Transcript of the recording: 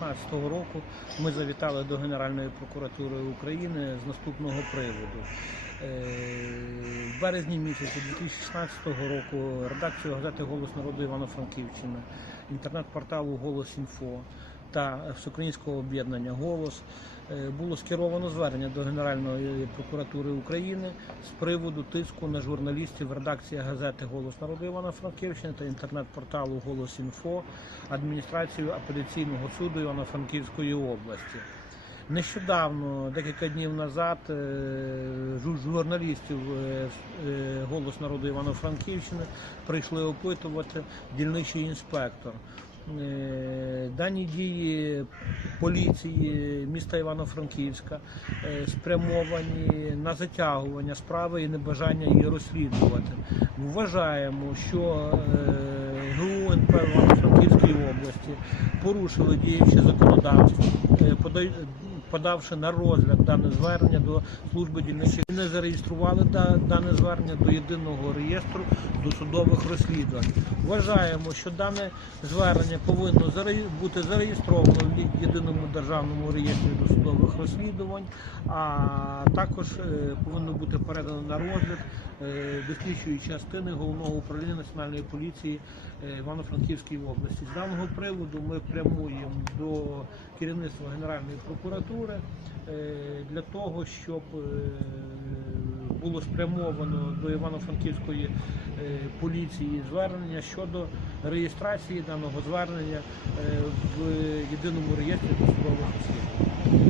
2016 року ми завітали до Генеральної прокуратури України з наступного приводу. Е, В березні місяці 2016 року редакцію газети Голос народу Івано-Франківщини, інтернет-порталу Голос Інфо та Всеукраїнського об'єднання Голос е, було скеровано звернення до Генеральної прокуратури України з приводу тиску на журналістів редакції газети Голос народу Івано-Франківщини та інтернет-порталу Голос Інфо адміністрацією апеляційного суду Івано-Франківської області. Нещодавно, декілька днів назад, е, журналістів е, Голос народу Івано-Франківщини прийшли опитувати дільничий інспектор. Е, Дані дії поліції міста Івано-Франківська е, спрямовані на затягування справи і небажання її розслідувати. Вважаємо, що е, ГУ НП Івано-Франківській області порушили діюче законодавство, подавши на розгляд дане звернення до служби дільничих не зареєстрували да- дане звернення до єдиного реєстру досудових розслідувань. Вважаємо, що дане звернення повинно бути зареєстровано в єдиному державному реєстрі досудових розслідувань, а також е, повинно бути передано на розгляд е, дослідчої частини головного управління національної поліції е, Івано-Франківської області. З даного приводу ми прямуємо до керівництва Генеральної прокуратури е, для того, щоб е, було спрямовано до Івано-Франківської е, поліції звернення щодо реєстрації даного звернення в єдиному реєстрі досудових розслідувань.